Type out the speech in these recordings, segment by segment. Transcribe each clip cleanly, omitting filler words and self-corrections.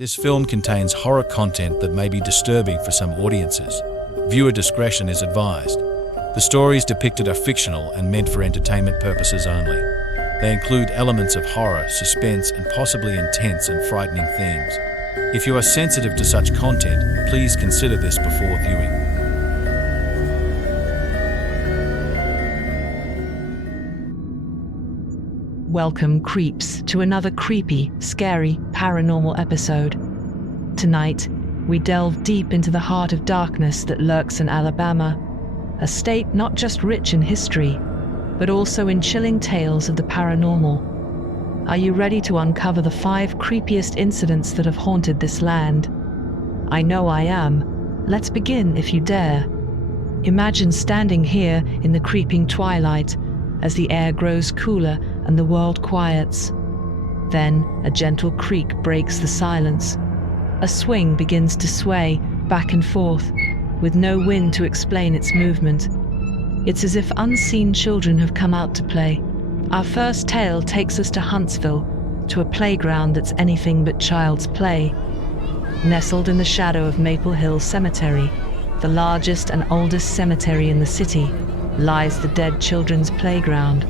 This film contains horror content that may be disturbing for some audiences. Viewer discretion is advised. The stories depicted are fictional and meant for entertainment purposes only. They include elements of horror, suspense, and possibly intense and frightening themes. If you are sensitive to such content, please consider this before viewing. Welcome, creeps, to another creepy, scary, paranormal episode. Tonight, we delve deep into the heart of darkness that lurks in Alabama, a state not just rich in history, but also in chilling tales of the paranormal. Are you ready to uncover the 5 creepiest incidents that have haunted this land? I know I am. Let's begin if you dare. Imagine standing here in the creeping twilight as the air grows cooler and the world quiets. Then a gentle creak breaks the silence. A swing begins to sway back and forth, with no wind to explain its movement. It's as if unseen children have come out to play. Our first tale takes us to Huntsville, to a playground that's anything but child's play. Nestled in the shadow of Maple Hill Cemetery, the largest and oldest cemetery in the city, lies the dead children's playground.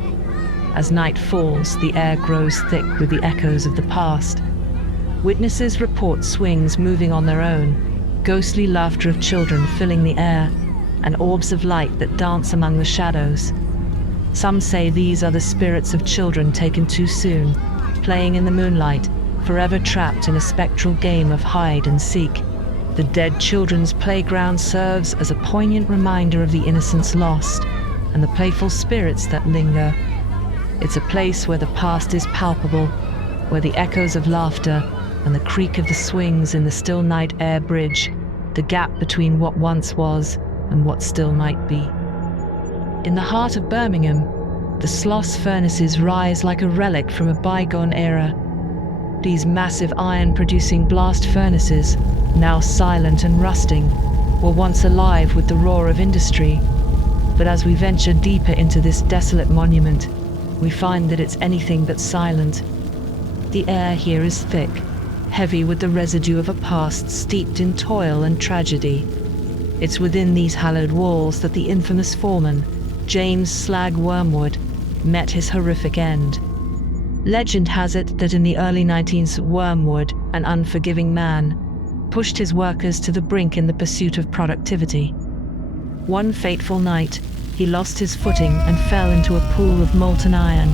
As night falls, the air grows thick with the echoes of the past. Witnesses report swings moving on their own, ghostly laughter of children filling the air, and orbs of light that dance among the shadows. Some say these are the spirits of children taken too soon, playing in the moonlight, forever trapped in a spectral game of hide and seek. The dead children's playground serves as a poignant reminder of the innocence lost and the playful spirits that linger. It's a place where the past is palpable, where the echoes of laughter and the creak of the swings in the still night air bridge the gap between what once was and what still might be. In the heart of Birmingham, the Sloss furnaces rise like a relic from a bygone era. These massive iron-producing blast furnaces, now silent and rusting, were once alive with the roar of industry. But as we venture deeper into this desolate monument, we find that it's anything but silent. The air here is thick, heavy with the residue of a past steeped in toil and tragedy. It's within these hallowed walls that the infamous foreman, James Slag Wormwood, met his horrific end. Legend has it that in the early 19th, Wormwood, an unforgiving man, pushed his workers to the brink in the pursuit of productivity. One fateful night, he lost his footing and fell into a pool of molten iron,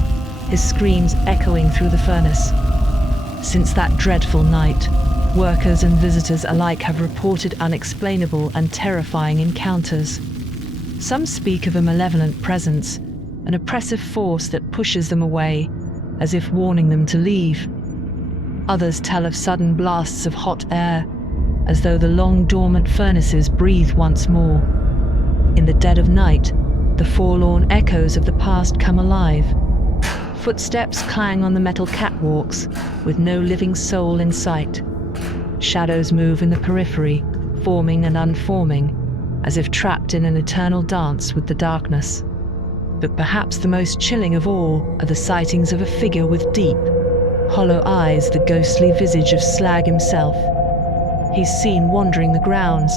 his screams echoing through the furnace. Since that dreadful night, workers and visitors alike have reported unexplainable and terrifying encounters. Some speak of a malevolent presence, an oppressive force that pushes them away, as if warning them to leave. Others tell of sudden blasts of hot air, as though the long dormant furnaces breathe once more. In the dead of night, the forlorn echoes of the past come alive. Footsteps clang on the metal catwalks, with no living soul in sight. Shadows move in the periphery, forming and unforming, as if trapped in an eternal dance with the darkness. But perhaps the most chilling of all are the sightings of a figure with deep, hollow eyes, the ghostly visage of Slag himself. He's seen wandering the grounds,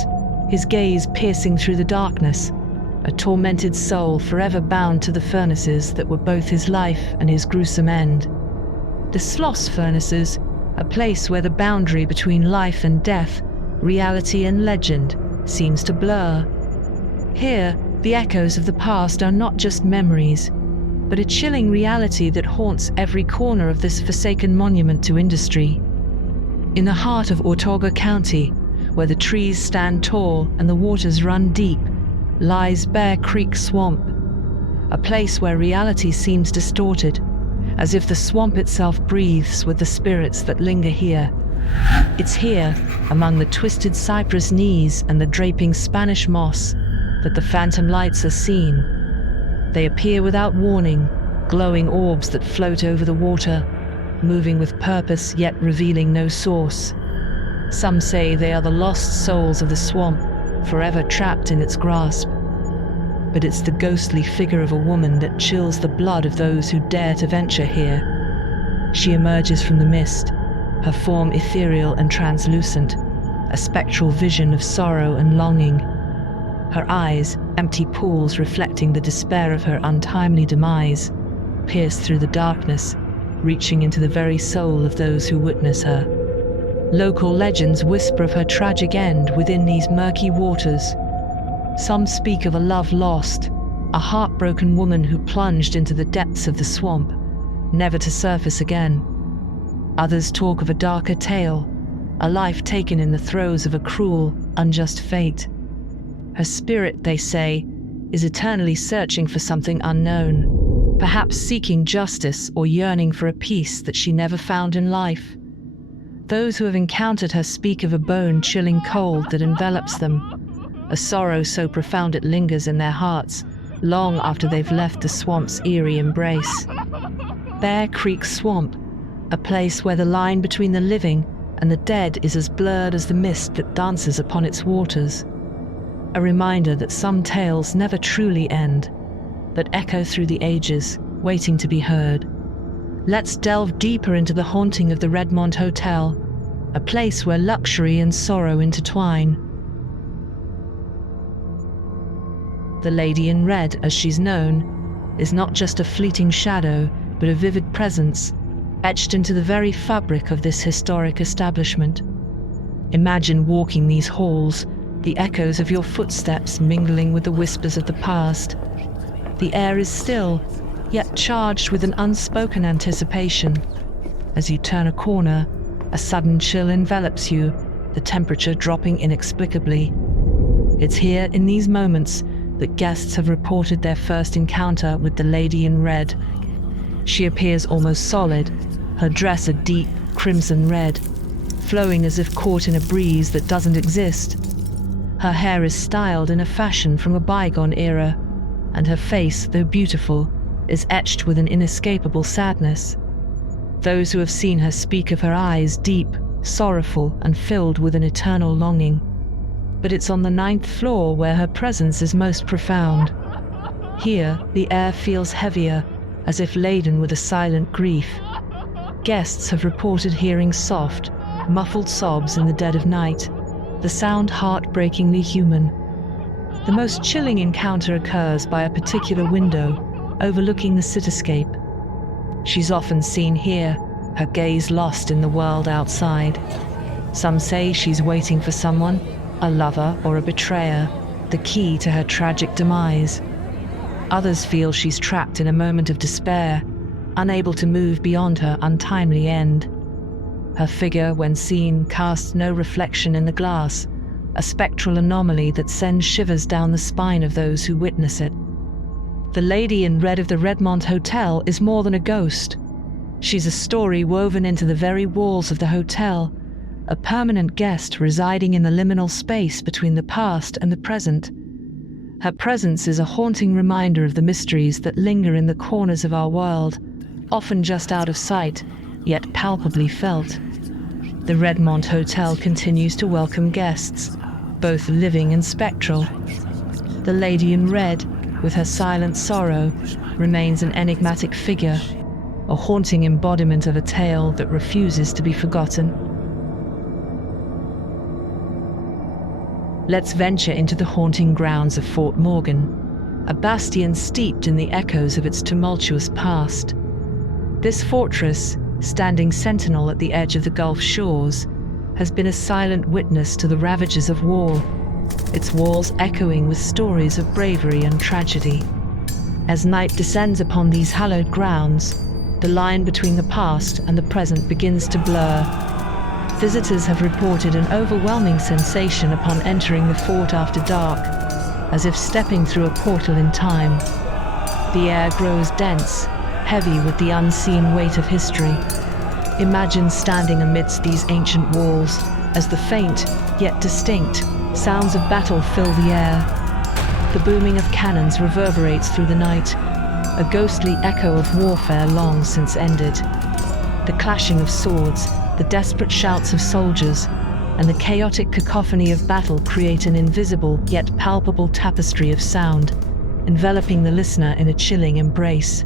his gaze piercing through the darkness, a tormented soul forever bound to the furnaces that were both his life and his gruesome end. The Sloss furnaces, a place where the boundary between life and death, reality and legend, seems to blur. Here, the echoes of the past are not just memories, but a chilling reality that haunts every corner of this forsaken monument to industry. In the heart of Autauga County, where the trees stand tall and the waters run deep, lies Bear Creek Swamp, a place where reality seems distorted, as if the swamp itself breathes with the spirits that linger here. It's here, among the twisted cypress knees and the draping Spanish moss, that the phantom lights are seen. They appear without warning, glowing orbs that float over the water, moving with purpose yet revealing no source. Some say they are the lost souls of the swamp, forever trapped in its grasp. But it's the ghostly figure of a woman that chills the blood of those who dare to venture here. She emerges from the mist, her form ethereal and translucent, a spectral vision of sorrow and longing. Her eyes, empty pools reflecting the despair of her untimely demise, pierce through the darkness, reaching into the very soul of those who witness her. Local legends whisper of her tragic end within these murky waters. Some speak of a love lost, a heartbroken woman who plunged into the depths of the swamp, never to surface again. Others talk of a darker tale, a life taken in the throes of a cruel, unjust fate. Her spirit, they say, is eternally searching for something unknown, perhaps seeking justice or yearning for a peace that she never found in life. Those who have encountered her speak of a bone-chilling cold that envelops them, a sorrow so profound it lingers in their hearts, long after they've left the swamp's eerie embrace. Bear Creek Swamp, a place where the line between the living and the dead is as blurred as the mist that dances upon its waters. A reminder that some tales never truly end, but echo through the ages, waiting to be heard. Let's delve deeper into the haunting of the Redmont Hotel, a place where luxury and sorrow intertwine. The Lady in Red, as she's known, is not just a fleeting shadow, but a vivid presence, etched into the very fabric of this historic establishment. Imagine walking these halls, the echoes of your footsteps mingling with the whispers of the past. The air is still, yet charged with an unspoken anticipation. As you turn a corner, a sudden chill envelops you, the temperature dropping inexplicably. It's here in these moments that guests have reported their first encounter with the Lady in Red. She appears almost solid, her dress a deep crimson red, flowing as if caught in a breeze that doesn't exist. Her hair is styled in a fashion from a bygone era, and her face, though beautiful, is etched with an inescapable sadness. Those who have seen her speak of her eyes deep, sorrowful, and filled with an eternal longing. But it's on the 9th floor where her presence is most profound. Here, the air feels heavier, as if laden with a silent grief. Guests have reported hearing soft, muffled sobs in the dead of night, the sound heartbreakingly human. The most chilling encounter occurs by a particular window, overlooking the cityscape. She's often seen here, her gaze lost in the world outside. Some say she's waiting for someone, a lover or a betrayer, the key to her tragic demise. Others feel she's trapped in a moment of despair, unable to move beyond her untimely end. Her figure, when seen, casts no reflection in the glass, a spectral anomaly that sends shivers down the spine of those who witness it. The Lady in Red of the Redmont Hotel is more than a ghost. She's a story woven into the very walls of the hotel, a permanent guest residing in the liminal space between the past and the present. Her presence is a haunting reminder of the mysteries that linger in the corners of our world, often just out of sight, yet palpably felt. The Redmont Hotel continues to welcome guests, both living and spectral. The Lady in Red, with her silent sorrow, remains an enigmatic figure, a haunting embodiment of a tale that refuses to be forgotten. Let's venture into the haunting grounds of Fort Morgan, a bastion steeped in the echoes of its tumultuous past. This fortress, standing sentinel at the edge of the Gulf shores, has been a silent witness to the ravages of war, its walls echoing with stories of bravery and tragedy. As night descends upon these hallowed grounds, the line between the past and the present begins to blur. Visitors have reported an overwhelming sensation upon entering the fort after dark, as if stepping through a portal in time. The air grows dense, heavy with the unseen weight of history. Imagine standing amidst these ancient walls, as the faint, yet distinct, sounds of battle fill the air. The booming of cannons reverberates through the night, a ghostly echo of warfare long since ended. The clashing of swords, the desperate shouts of soldiers, and the chaotic cacophony of battle create an invisible yet palpable tapestry of sound, enveloping the listener in a chilling embrace.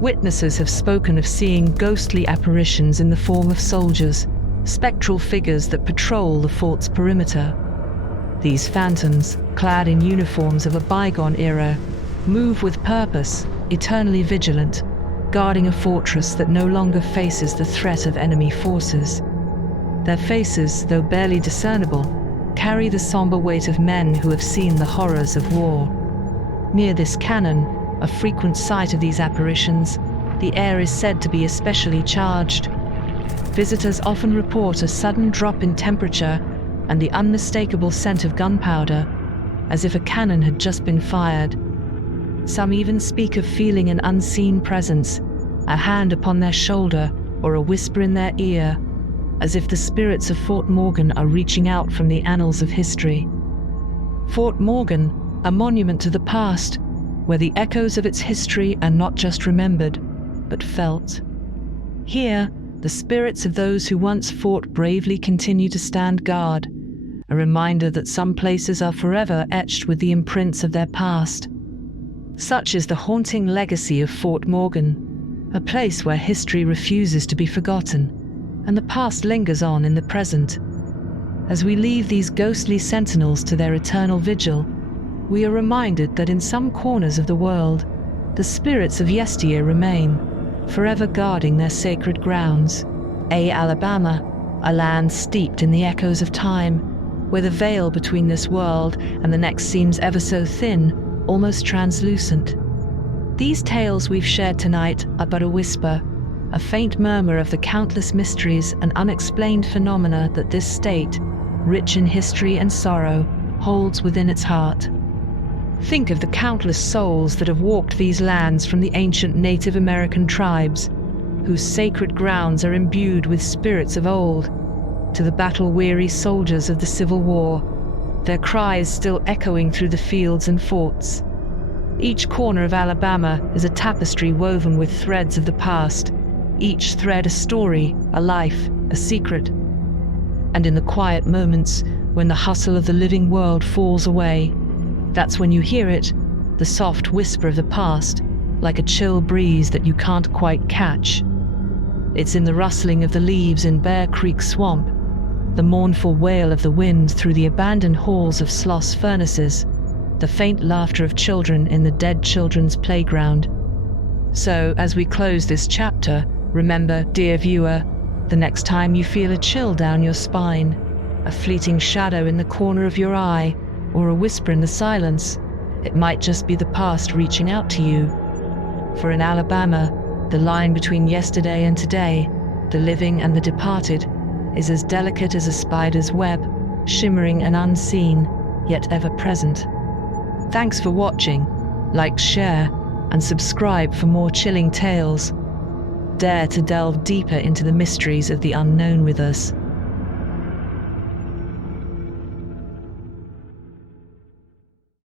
Witnesses have spoken of seeing ghostly apparitions in the form of soldiers, spectral figures that patrol the fort's perimeter. These phantoms, clad in uniforms of a bygone era, move with purpose, eternally vigilant, guarding a fortress that no longer faces the threat of enemy forces. Their faces, though barely discernible, carry the somber weight of men who have seen the horrors of war. Near this canon, a frequent site of these apparitions, the air is said to be especially charged. Visitors often report a sudden drop in temperature and the unmistakable scent of gunpowder, as if a cannon had just been fired. Some even speak of feeling an unseen presence, a hand upon their shoulder or a whisper in their ear, as if the spirits of Fort Morgan are reaching out from the annals of history. Fort Morgan, a monument to the past, where the echoes of its history are not just remembered, but felt. Here, the spirits of those who once fought bravely continue to stand guard, a reminder that some places are forever etched with the imprints of their past. Such is the haunting legacy of Fort Morgan, a place where history refuses to be forgotten, and the past lingers on in the present. As we leave these ghostly sentinels to their eternal vigil, we are reminded that in some corners of the world, the spirits of yesteryear remain, forever guarding their sacred grounds. Alabama, a land steeped in the echoes of time, where the veil between this world and the next seems ever so thin, almost translucent. These tales we've shared tonight are but a whisper, a faint murmur of the countless mysteries and unexplained phenomena that this state, rich in history and sorrow, holds within its heart. Think of the countless souls that have walked these lands from the ancient Native American tribes, whose sacred grounds are imbued with spirits of old, to the battle-weary soldiers of the Civil War, their cries still echoing through the fields and forts. Each corner of Alabama is a tapestry woven with threads of the past, each thread a story, a life, a secret. And in the quiet moments when the hustle of the living world falls away, that's when you hear it, the soft whisper of the past, like a chill breeze that you can't quite catch. It's in the rustling of the leaves in Bear Creek Swamp, the mournful wail of the wind through the abandoned halls of Sloss furnaces, the faint laughter of children in the dead children's playground. So, as we close this chapter, remember, dear viewer, the next time you feel a chill down your spine, a fleeting shadow in the corner of your eye, or a whisper in the silence, it might just be the past reaching out to you. For in Alabama, the line between yesterday and today, the living and the departed, is as delicate as a spider's web, shimmering and unseen, yet ever present. Thanks for watching. Like, share, and subscribe for more chilling tales. Dare to delve deeper into the mysteries of the unknown with us.